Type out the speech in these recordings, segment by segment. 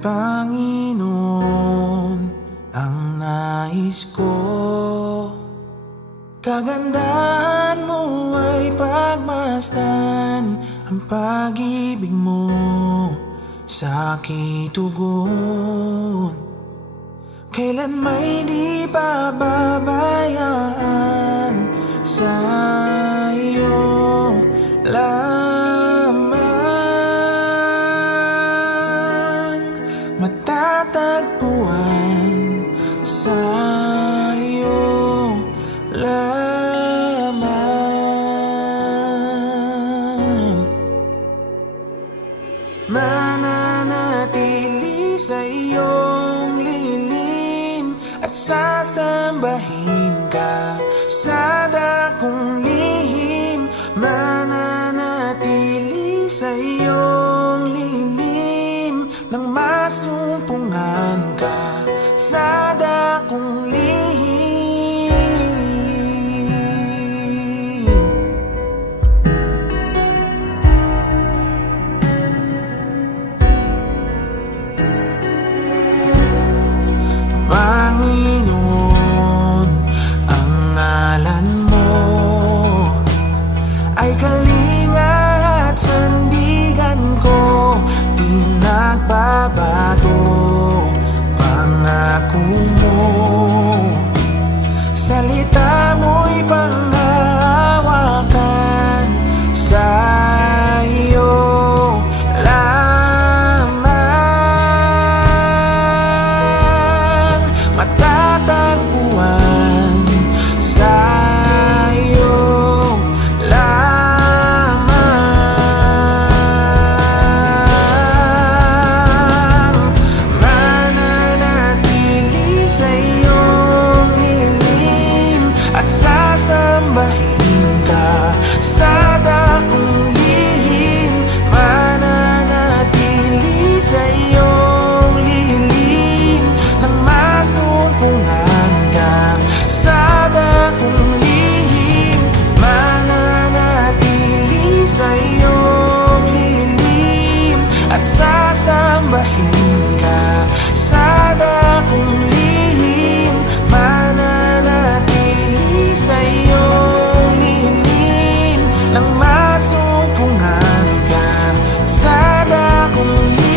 Panginoon, ang nais ko, kagandahan mo ay pagmasdan ang pag-ibig mo sa aking tugon. Kailan may di pababayaan sa iyo lamang, matatagpuan sa iyo lamang, mananatili sa iyong lilim at sasambahin ka sa dakong lihim, mananatili sa iyong lilim nang masumpungan ka sa dakong lihim. Panginoon, ang ngalan mo ay kalinga at sandigan ko, pinagbabago pangako mo. Salita mo'y panghawakan sa iyo lamang, matatagpuan sa iyo lamang, mananatili sa iyong lilim at sasambahin ka sa dakong lihim, mananatili sa iyong lilim nang masumpungan ka sa dakong lihim, mananatili sa iyong lilim at sasambahin ka sa dakong lihim, mananatili sa iyong lilim nang masumpungan ka sa dakong lihim.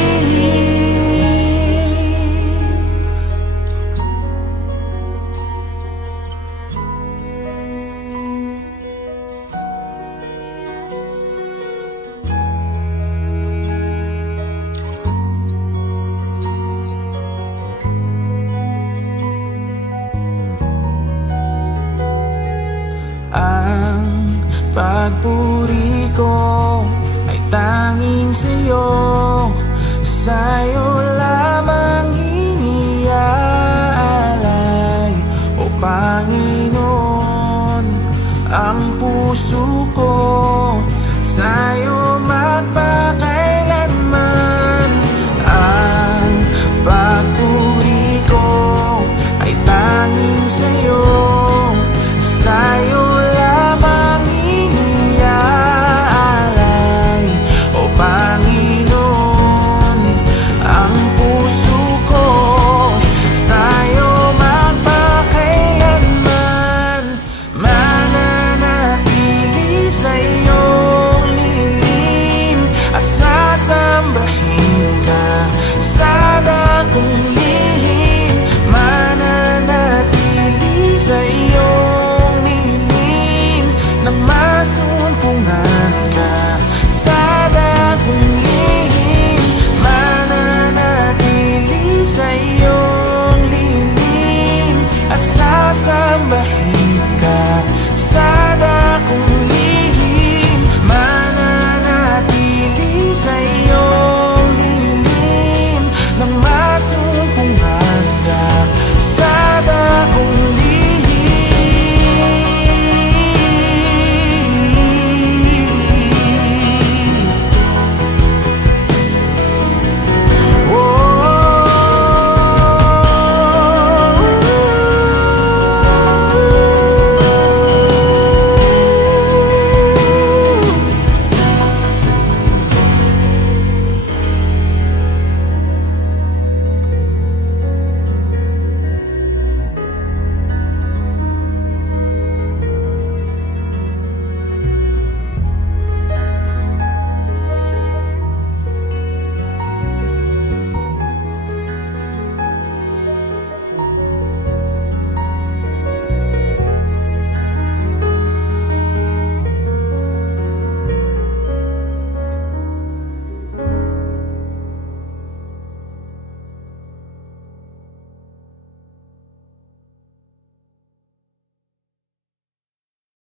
Ang pagpuri ko ay tanging sa'yo, sa